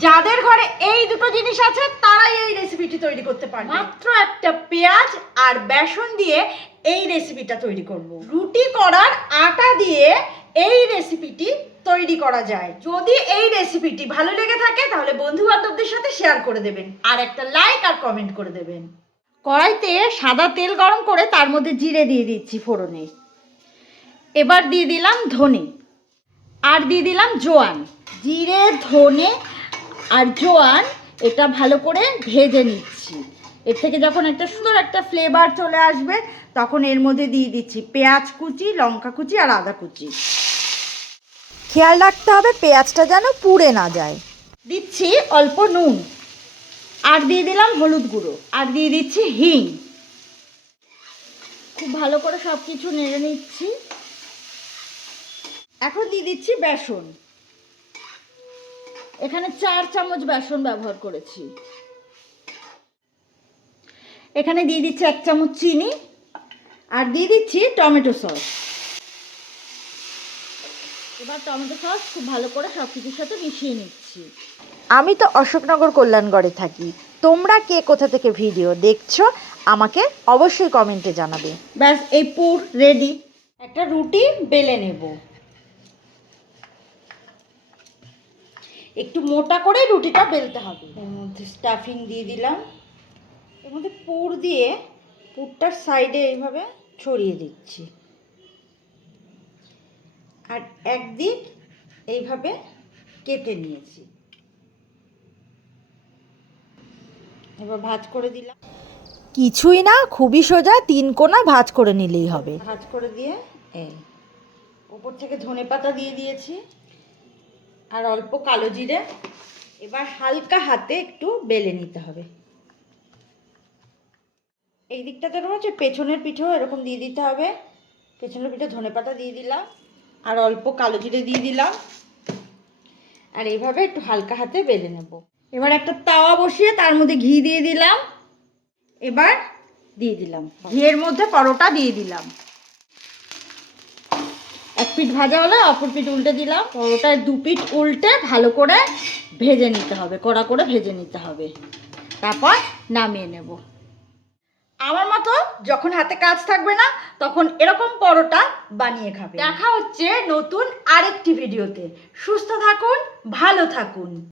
যাদের ঘরে এই দুটো জিনিস আছে, তারাই এই রেসিপিটি তৈরি করতে পারবে। মাত্র একটা পেঁয়াজ আর বেসন দিয়ে এই রেসিপিটা তৈরি করব। রুটি করার আটা দিয়ে এই রেসিপিটি তৈরি করা যায়। যদি এই রেসিপিটি ভালো লেগে থাকে, তাহলে বন্ধু বান্ধবদের সাথে শেয়ার করে দেবেন। আর একটা লাইক আর কমেন্ট করে দেবেন। কড়াইতে সাদা তেল গরম করে তার মধ্যে জিরে দিয়ে দিচ্ছি ফোড়নে। এবার দিয়ে দিলাম ধনে। আর দিয়ে দিলাম জোয়ান। জিরে, ধনে আর জোয়ান এটা ভালো করে ভেজে নিচ্ছি। এর থেকে যখন একটা সুন্দর একটা ফ্লেভার চলে আসবে তখন এর মধ্যে দিয়ে দিচ্ছি পেঁয়াজ কুচি লঙ্কা কুচি আর আদা কুচি। খেয়াল রাখতে হবে পেঁয়াজটা যেন পুড়ে না যায়। দিচ্ছি অল্প নুন। আর দিয়ে দিলাম হলুদ গুঁড়ো। আর দিয়ে দিচ্ছি হিং। খুব ভালো করে সব কিছু নেড়ে নিচ্ছি। এখন দিয়ে দিচ্ছি বেসন। এখানে চার চামচ বেসন ব্যবহার করেছি। এখানে দিয়ে দিচ্ছি এক চামচ চিনি আর দিয়ে দিচ্ছি টমেটো সস। এবার টমেটো সস খুব ভালো করে সব কিছুর সাথে মিশিয়ে নিচ্ছি। আমি তো অশোকনগর কল্যাণগড়ে থাকি। তোমরা কে কোথা থেকে ভিডিও দেখছ আমাকে অবশ্যই কমেন্টে জানাবে। ব্যাস এই পুর রেডি। একটা রুটি বেলে নেব। একটু মোটা করে রুটিটা বেলতে হবে। এর মধ্যে স্টাফিং দিয়ে দিলাম। এর মধ্যে পুর দিয়ে পুরটার সাইডে এইভাবে ছড়িয়ে দিচ্ছি। আর একদিক এইভাবে কেটে নিয়েছি। এবার ভাজ করে দিলাম। কিছুই না খুবই সোজা তিন কোনা ভাঁজ করে নিলেই হবে। ভাজ করে দিয়ে এই ওপর থেকে ধনে পাতা দিয়ে দিয়েছি। আর অল্প কালো জিরে। এবার হালকা হাতে একটু বেলে নিতে হবে। এই দিকটাতে রয়েছে পেছনের পিঠেও এরকম দিয়ে দিতে হবে। পেছনের পিঠে ধনে পাতা দিয়ে দিলাম আর অল্প কালো জিরে দিয়ে দিলাম। আর এইভাবে একটু হালকা হাতে বেলে নেব। এবার একটা তাওয়া বসিয়ে তার মধ্যে ঘি দিয়ে দিলাম। এবার দিয়ে দিলাম। ঘিয়ের মধ্যে পরোটা দিয়ে দিলাম। এক পিঠ ভাজা হলে, অপর পিঠ উল্টে দিলাম। পরোটায় দু পিঠ উল্টে ভালো করে ভেজে নিতে হবে, কড়া করে ভেজে নিতে হবে। তারপর নামিয়ে নেব। আমার মতো যখন হাতে কাজ থাকবে না, তখন এরকম পরোটা বানিয়ে খাবে। দেখা হচ্ছে নতুন আরেকটি ভিডিওতে। সুস্থ থাকুন, ভালো থাকুন।